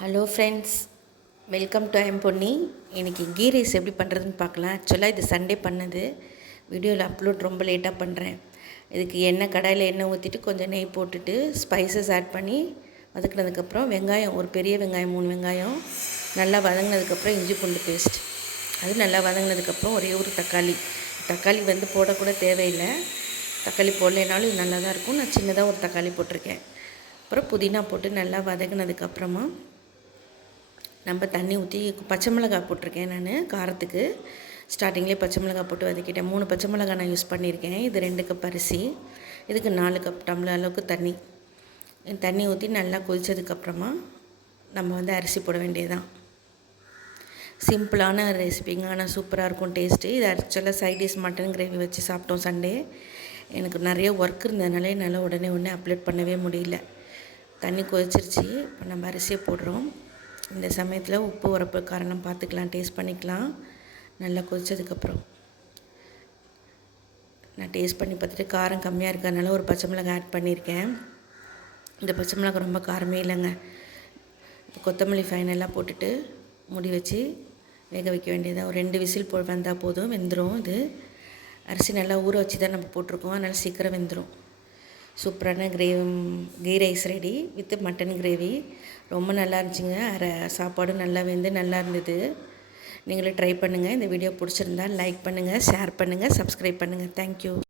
Hello friends, welcome to I'm Ponni. இன்றைக்கி key rice எப்படி பண்ணுறதுன்னு பார்க்கலாம். ஆக்சுவலாக இது சண்டே பண்ணது. வீடியோவில் அப்லோட் ரொம்ப லேட்டாக பண்ணுறேன். இதுக்கு கடாயில் எண்ணெய் ஊற்றிட்டு கொஞ்சம் நெய் போட்டுட்டு ஸ்பைசஸ் ஆட் பண்ணி வதக்கினதுக்கப்புறம் வெங்காயம், ஒரு பெரிய வெங்காயம் 3 வெங்காயம் நல்லா வதங்கினதுக்கப்புறம் இஞ்சி பூண்டு பேஸ்ட், அது நல்லா வதங்கினதுக்கப்புறம் ஒரே ஒரு தக்காளி போடக்கூட தேவையில்லை. தக்காளி போடலைனாலும் இது நல்லா தான் இருக்கும். நான் சின்னதாக ஒரு தக்காளி போட்டிருக்கேன். அப்புறம் புதினா போட்டு நல்லா வதங்கினதுக்கப்புறமா நம்ம தண்ணி ஊற்றி பச்சை மிளகாய் போட்டிருக்கேன். நான் காரத்துக்கு ஸ்டார்டிங்லேயே பச்சை மிளகாய் போட்டு வதக்கிட்டேன். 3 பச்சை மிளகாய் நான் யூஸ் பண்ணியிருக்கேன். இது 2 கப் அரிசி, இதுக்கு 4 கப் டம்ளர் அளவுக்கு தண்ணி ஊற்றி நல்லா கொதித்ததுக்கப்புறமா நம்ம அரிசி போட வேண்டியதுதான். சிம்பிளான ரெசிபிங்க, ஆனால் சூப்பராக இருக்கும் டேஸ்ட்டு. இது ஆக்சுவலாக சைட் டிஷ் மட்டன் கிரேவி வச்சு சாப்பிட்டோம் சண்டே. எனக்கு நிறைய ஒர்க் இருந்ததுனால என்னால் உடனே அப்லோட் பண்ணவே முடியல. தண்ணி கொதிச்சிருச்சு. இப்போ நம்ம அரிசியை போடுறோம். இந்த சமயத்தில் உப்பு உரப்பு காரணம் பார்த்துக்கலாம், டேஸ்ட் பண்ணிக்கலாம். நல்லா கொதித்ததுக்கப்புறம் நான் டேஸ்ட் பண்ணி பார்த்துட்டு காரம் கம்மியாக இருக்கிறதுனால ஒரு பச்சை மிளகாய் ஆட் பண்ணியிருக்கேன். இந்த பச்சை மிளகாய் ரொம்ப காரமே இல்லைங்க. கொத்தமல்லி ஃபைனலாக போட்டுட்டு மூடி வச்சு வேக வைக்க வேண்டியதாக. ஒரு 2 விசில் வந்தால் போதும், வெந்துடும். இது அரிசி நல்லா ஊற வச்சு தான் நம்ம போட்டிருக்கோம், அதனால் சீக்கிரம் வெந்துடும். சூப்பரான ghee rice ready with mutton gravy. ரொம்ப நல்லா இருந்துச்சுங்க. சாப்பாடும் நல்லா வெந்து நல்லா இருந்தது. நீங்களும் ட்ரை பண்ணுங்கள். இந்த வீடியோ பிடிச்சிருந்தா லைக் பண்ணுங்கள், ஷேர் பண்ணுங்கள், சப்ஸ்கிரைப் பண்ணுங்கள். தேங்க்யூ.